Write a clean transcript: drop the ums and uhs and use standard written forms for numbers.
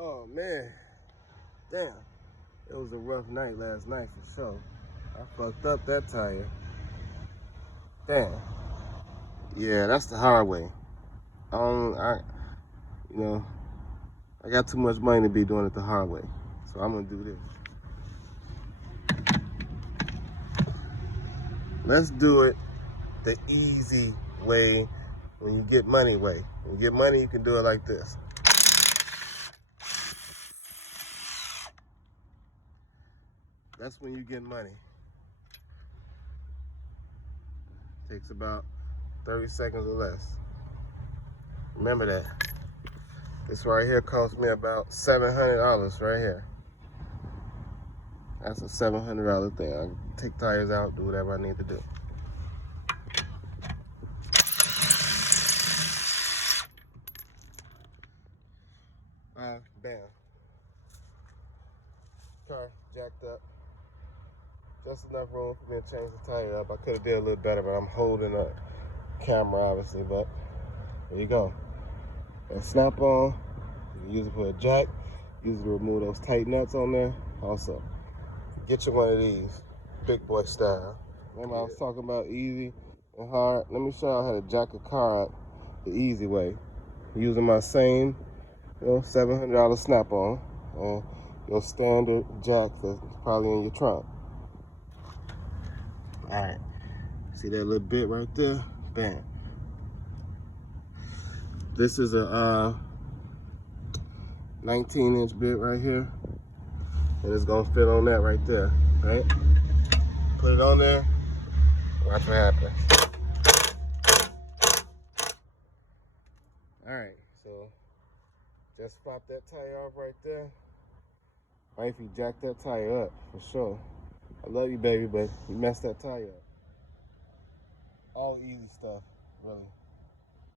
Oh man, damn. It was a rough night last night for sure. I fucked up that tire. Damn. Yeah, that's the hard way. You know, I got too much money to be doing it the hard way. So I'm gonna do this. Let's do it the easy way when you get money way. When you get money, you can do it like this. That's when you get money. Takes about 30 seconds or less. Remember that. This right here cost me about $700 right here. That's a $700 thing. I can take tires out, do whatever I need to do. Bam. Car jacked up. Just enough room for me to change the tire up. I could have did a little better, but I'm holding a camera obviously, but there you go. And snap on, you can use it for a jack, use it to remove those tight nuts on there. Also, get you one of these, big boy style. Remember I was talking about easy and hard? Let me show y'all how to jack a car up the easy way. Using my same $700 snap-on and your standard jack that's probably in your trunk. All right, see that little bit right there? Bam. This is a 19-inch bit right here, and it's gonna fit on that right there, right? Put it on there, watch what happens. All right, so just pop that tire off right there. Wifey jacked that tire up, for sure. I love you, baby, but you messed that tire up. All easy stuff, really.